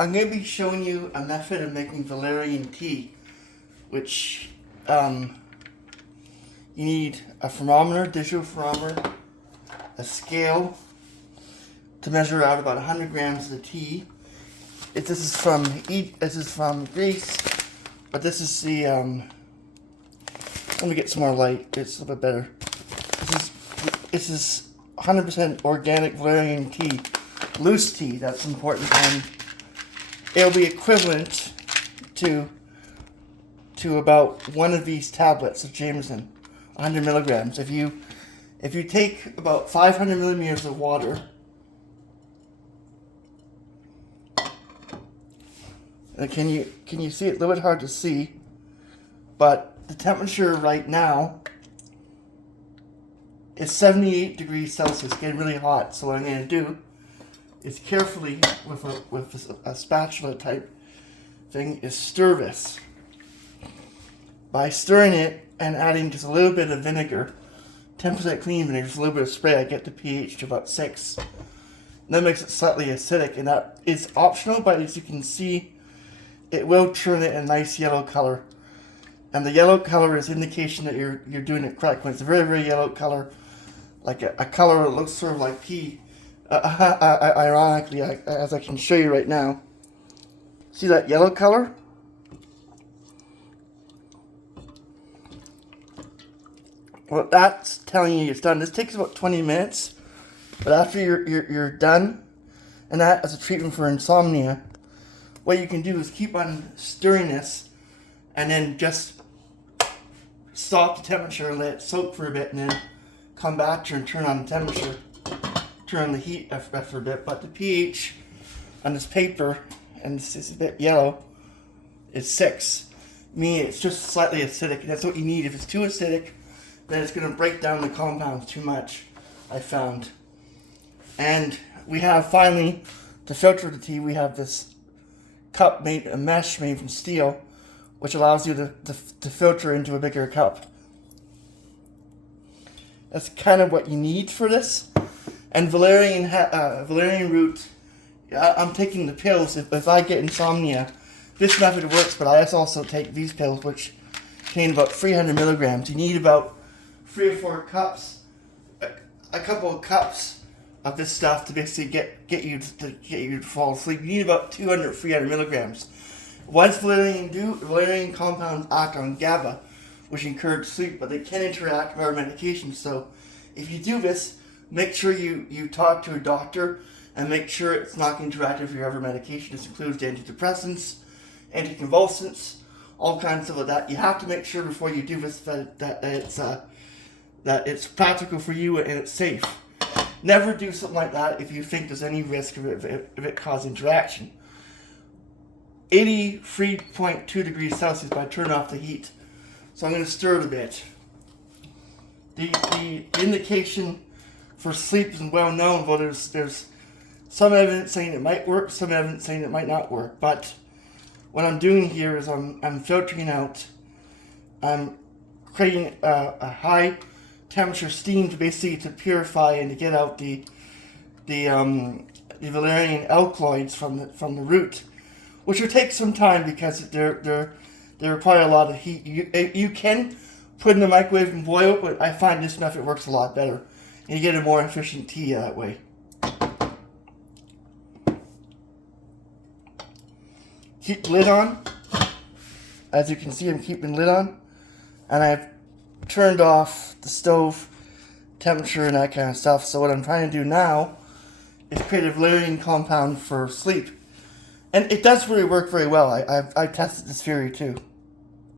I'm going to be showing you a method of making valerian tea, which you need a thermometer, digital thermometer, a scale to measure out about 100 grams of the tea. This is from Greece, but this is the let me get some more light. It's a little bit better. This is 100% organic valerian tea, loose tea. That's important, and it'll be equivalent to about one of these tablets of Jameson, 100 milligrams. If you take about 500 milliliters of water, can you see it? A little bit hard to see, but the temperature right now is 78 degrees Celsius, getting really hot. So what I'm going to do is carefully, with a spatula type thing, is stir this. By stirring it and adding just a little bit of vinegar, 10% clean vinegar, just a little bit of spray, I get the pH to about 6. And that makes it slightly acidic, and that is optional, but as you can see, it will turn it a nice yellow color. And the yellow color is indication that you're doing it correct. When it's a very, very yellow color, like a color that looks sort of like pea, ironically, as I can show you right now. See that yellow color? Well, that's telling you it's done. This takes about 20 minutes, but after you're done, and that as a treatment for insomnia, what you can do is keep on stirring this, and then just stop the temperature, let it soak for a bit, and then come back to and turn on the temperature, turn on the heat after a bit. But the pH on this paper, and this is a bit yellow, is 6. Meaning it's just slightly acidic, and that's what you need. If it's too acidic, then it's going to break down the compounds too much, I found. And we have, finally, to filter the tea, we have this cup a mesh made from steel, which allows you to filter into a bigger cup. That's kind of what you need for this. And valerian root, I'm taking the pills. If I get insomnia, this method works, but I also take these pills, which contain about 300 milligrams. You need about 3 or 4 cups, a couple of cups of this stuff to basically get you to fall asleep. You need about 200, 300 milligrams. What does valerian do? Valerian compounds act on GABA, which encourage sleep, but they can interact with our medication. So if you do this, make sure you talk to a doctor and make sure it's not interactive with your other medication. This includes antidepressants, anticonvulsants, all kinds of that. You have to make sure before you do this that it's practical for you and it's safe. Never do something like that if you think there's any risk of it causing interaction. 83.2 degrees Celsius, but I turn off the heat. So I'm going to stir it a bit. The indication for sleep is well known, but there's some evidence saying it might work, some evidence saying it might not work. But what I'm doing here is I'm filtering out, I'm creating a high temperature steam to basically to purify and to get out the valerian alkaloids from the root, which will take some time because they require a lot of heat. You can put in the microwave and boil, but I find this method works a lot better, and you get a more efficient tea that way. Keep the lid on. As you can see, I'm keeping the lid on, and I've turned off the stove temperature and that kind of stuff. So what I'm trying to do now is create a valerian compound for sleep. And it does really work very well. I've tested this theory too.